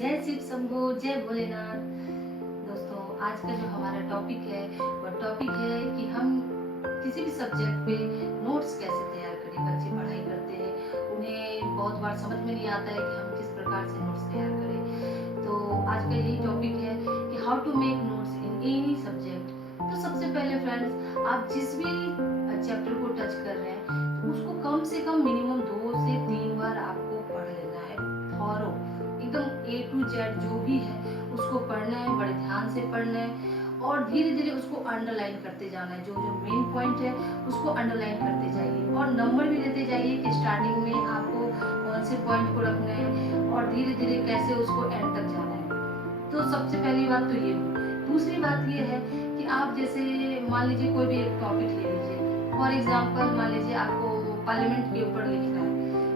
जय शिव शंभो, जय भोलेनाथ। दोस्तों, आज का जो हमारा टॉपिक है वो टॉपिक है कि हम किसी भी सब्जेक्ट पे नोट्स कैसे तैयार करें। बच्चे पढ़ाई करते हैं, उन्हें बहुत बार समझ में नहीं आता है कि हम किस प्रकार से नोट्स तैयार करें। तो आज का यही टॉपिक है कि how to make notes in any subject. तो सबसे पहले फ्रेंड्स, आप जिस भी चैप्टर को टच कर रहे हैं तो उसको कम से कम मिनिमम 2 से 3 बार आपको पढ़ लेना है। थॉरो एकदम A to Z जो भी है उसको पढ़ना है, बड़े ध्यान से पढ़ना है और धीरे धीरे उसको अंडरलाइन करते जाना है। जो जो मेन पॉइंट है उसको अंडरलाइन करते जाइए और नंबर भी देते जाइए कि स्टार्टिंग में आपको कौन से पॉइंट को रखना है और धीरे धीरे कैसे उसको एंड तक जाना है। तो सबसे पहली बात तो ये हुई। दूसरी बात ये है कि आप जैसे मान लीजिए कोई भी एक टॉपिक ले लीजिए। फॉर एग्जाम्पल मान लीजिए आपको पार्लियामेंट के ऊपर लिखना है,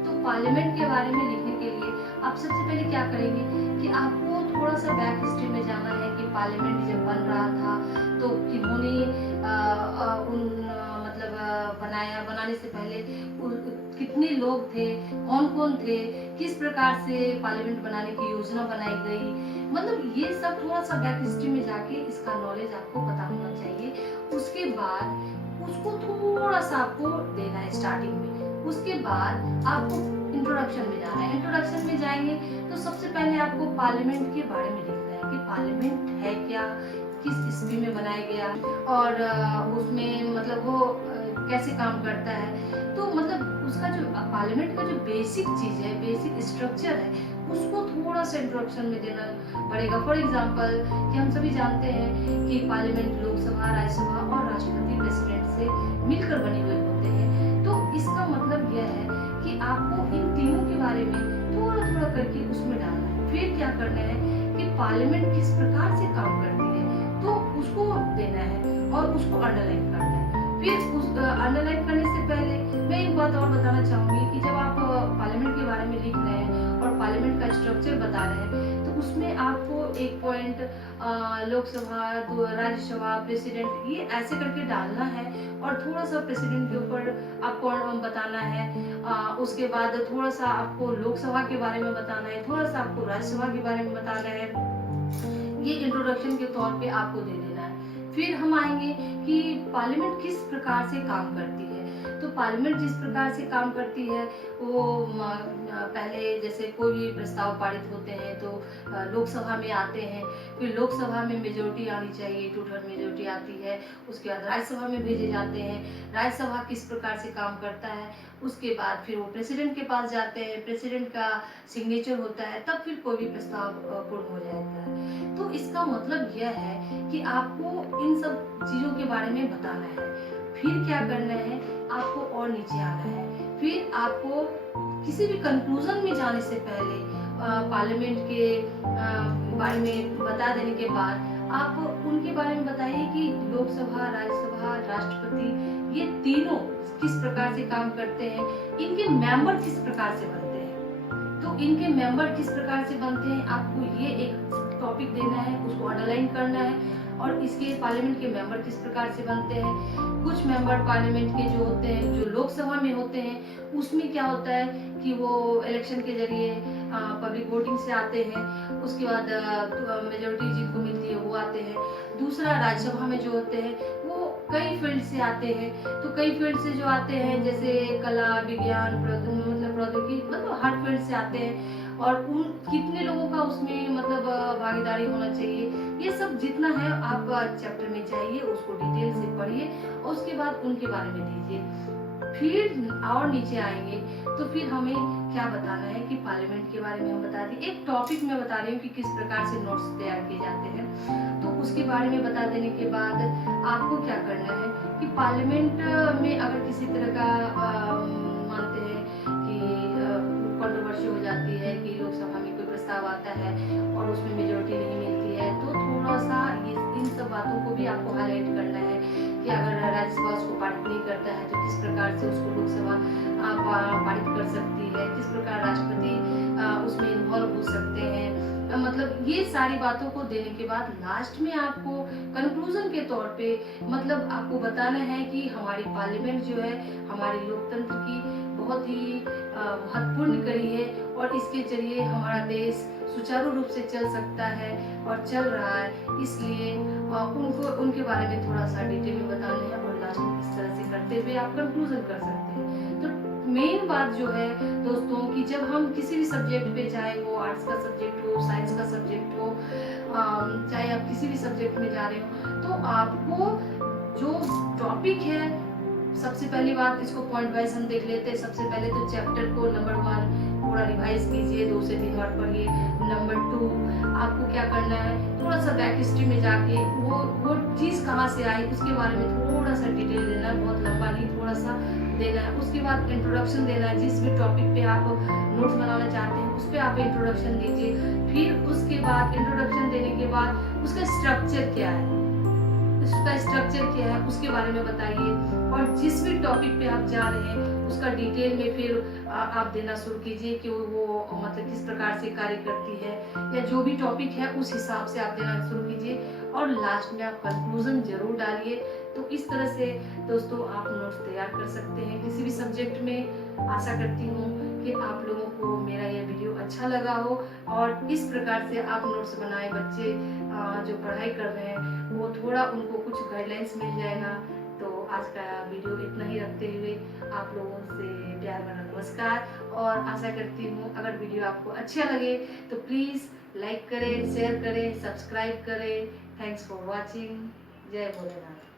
तो पार्लियामेंट के बारे में लिखने के लिए आप सबसे पहले क्या करेंगे कि आपको थोड़ा सा बैक हिस्ट्री में जाना है कि पार्लियामेंट जब बन रहा था तो किन्होंने बनाने से पहले कितने लोग थे, कौन कौन थे, किस प्रकार से पार्लियामेंट बनाने की योजना बनाई गई। मतलब ये सब थोड़ा सा बैक हिस्ट्री में जाके इसका नॉलेज आपको पता होना चाहिए। उसके बाद उसको थोड़ा सा आपको देना है स्टार्टिंग में। उसके बाद आपको इंट्रोडक्शन में जाना है। इंट्रोडक्शन में जाएंगे तो सबसे पहले आपको पार्लियामेंट के बारे में लिखना है कि पार्लियामेंट है क्या, किस ईस्वी में बनाया गया और उसमें मतलब वो कैसे काम करता है। तो मतलब उसका जो पार्लियामेंट का जो बेसिक चीज है, बेसिक स्ट्रक्चर है, उसको थोड़ा सा इंट्रोडक्शन में देना पड़ेगा। फॉर एग्जाम्पल कि हम सभी जानते हैं कि पार्लियामेंट लोकसभा, राज्यसभा और राष्ट्रपति प्रेसिडेंट से मिलकर बने हुए होते हैं। तो इसका मतलब यह है कि आपको इन तीनों के बारे में थोड़ा थोड़ा करके उसमें डालना है। फिर क्या करना है कि पार्लियामेंट किस प्रकार से काम करती है तो उसको देना है और उसको अंडरलाइन करना है। फिर उस अंडरलाइन करने से पहले मैं एक बात और बताना चाहूंगी कि जब आप पार्लियामेंट के बारे में लिख रहे हैं और पार्लियामेंट का स्ट्रक्चर बता रहे हैं तो उसमें आपको एक पॉइंट लोकसभा, राज्यसभा, प्रेसिडेंट, ये ऐसे करके डालना है और थोड़ा सा प्रेसिडेंट के ऊपर आपको बताना है। उसके बाद थोड़ा सा आपको लोकसभा के बारे में बताना है, थोड़ा सा आपको राज्यसभा के बारे में बताना है। ये इंट्रोडक्शन के तौर पे आपको दे देना है। फिर हम आएंगे कि पार्लियामेंट किस प्रकार से काम करती है। तो पार्लियामेंट जिस प्रकार से काम करती है वो पहले जैसे कोई भी प्रस्ताव पारित होते हैं तो लोकसभा में आते हैं। फिर लोकसभा में मेजोरिटी आनी चाहिए, 2/3 मेजोरिटी आती है। उसके बाद राज्यसभा में भेजे जाते हैं। राज्यसभा किस प्रकार से काम करता है, उसके बाद फिर वो प्रेसिडेंट के पास जाते हैं, प्रेसिडेंट का सिग्नेचर होता है, तब फिर कोई भी प्रस्ताव पूर्ण हो जाता है। तो इसका मतलब यह है कि आपको इन सब चीजों के बारे में बताना है। फिर क्या करना है, आपको और नीचे आना है। फिर आपको किसी भी कंक्लूजन में जाने से पहले पार्लियामेंट के बारे में बता देने के बाद आप उनके बारे में बताइए कि लोकसभा, राज्यसभा, राष्ट्रपति, ये तीनों किस प्रकार से काम करते हैं, इनके मेंबर किस प्रकार से बनते हैं। तो इनके मेंबर किस प्रकार से बनते हैं आपको ये एक टॉपिक देना है, उसको अंडरलाइन करना है। और इसके पार्लियामेंट के मेंबर किस प्रकार से बनते हैं। कुछ मेंबर पार्लियामेंट के जो होते हैं, जो लोकसभा में होते हैं, उसमें क्या होता है कि वो इलेक्शन के जरिए पब्लिक वोटिंग से आते हैं। उसके बाद मेजोरिटी जिनको मिलती है वो आते हैं। दूसरा, राज्यसभा में जो होते हैं वो कई फील्ड से आते हैं। तो कई फील्ड से जो आते हैं जैसे कला, विज्ञान, प्रौद्योगिकी, मतलब हर फील्ड से आते हैं। और उन कितने लोगों का उसमें मतलब भागीदारी होना चाहिए, ये सब जितना है आप चैप्टर में जाइए, उसको डिटेल से पढ़िए और उसके बाद उनके बारे में दीजिए। फिर और नीचे आएंगे तो फिर हमें क्या बताना है कि पार्लियामेंट के बारे में हम बता दिए। एक टॉपिक में बता रही हूँ कि किस प्रकार से नोट्स तैयार किए जाते हैं। तो उसके बारे में बता देने के बाद आपको क्या करना है कि पार्लियामेंट में अगर किसी तरह का मानते हैं कि कंट्रोवर्सी हो जाती है कि लोकसभा में कोई प्रस्ताव आता है और उसमें मेजोरिटी नहीं मिलती है, तो थोड़ा सा इन सब बातों को भी आपको हाईलाइट करना है कि अगर राज्यसभा उसको पारित नहीं करता है तो किस प्रकार से उसको लोकसभा पारित कर सकती है, किस प्रकार राष्ट्रपति उसमें इन्वॉल्व हो सकते हैं। मतलब ये सारी बातों को देने के बाद लास्ट में आपको कंक्लूजन के तौर पे मतलब आपको बताना है कि हमारी पार्लियामेंट जो है हमारे लोकतंत्र की बहुत ही महत्वपूर्ण कड़ी है और इसके जरिए हमारा देश सुचारू रूप से चल सकता है और चल रहा है। इसलिए उनको उनके बारे में थोड़ा सा डिटेल में बताना है और लास्ट में इस तरह से करते हुए आप कंक्लूजन कर सकते हैं। तो मेन बात जो है दोस्तों कि जब हम किसी भी सब्जेक्ट पे, चाहे वो आर्ट्स का सब्जेक्ट हो, साइंस का सब्जेक्ट हो, चाहे आप किसी भी सब्जेक्ट में जा रहे हो, तो आपको जो टॉपिक है, सबसे पहली बात इसको पॉइंट वाइज हम देख लेते हैं। सबसे पहले तो चैप्टर को नंबर 1 पूरा रिवाइज कीजिए, 2 से 3 बार पढ़िए। नंबर 2 आपको क्या करना है, थोड़ा सा बैक हिस्ट्री में जाके वो चीज़ कहाँ से आई उसके बारे में थोड़ा सा डिटेल देना है, बहुत लंबा नहीं, थोड़ा सा देना है। उसके बाद इंट्रोडक्शन देना है, जिस भी टॉपिक पे आप नोट्स बनाना चाहते हैं उस पर आप इंट्रोडक्शन दीजिए। फिर उसके बाद इंट्रोडक्शन देने के बाद उसका स्ट्रक्चर क्या है, उसका स्ट्रक्चर क्या है उसके बारे में बताइए। और जिस भी टॉपिक पे आप जा रहे हैं उसका डिटेल में फिर आप देना शुरू कीजिए कि वो मतलब किस प्रकार से कार्य करती है, या जो भी टॉपिक है उस हिसाब से आप देना शुरू कीजिए। और लास्ट में आप कंक्लूजन जरूर डालिए। तो इस तरह से दोस्तों आप नोट्स तैयार कर सकते हैं किसी भी सब्जेक्ट में। आशा करती हूँ कि आप लोगों को मेरा यह वीडियो अच्छा लगा हो और इस प्रकार से आप नोट्स बनाए। बच्चे जो पढ़ाई कर रहे हैं वो थोड़ा उनको कुछ गाइडलाइंस मिल जाएगा। तो आज का वीडियो इतना ही रखते हुए आप लोगों से प्यार भरा नमस्कार। और आशा करती हूँ अगर वीडियो आपको अच्छा लगे तो प्लीज़ लाइक करें, शेयर करें, सब्सक्राइब करें। Thanks for watching. जय भोलेनाथ।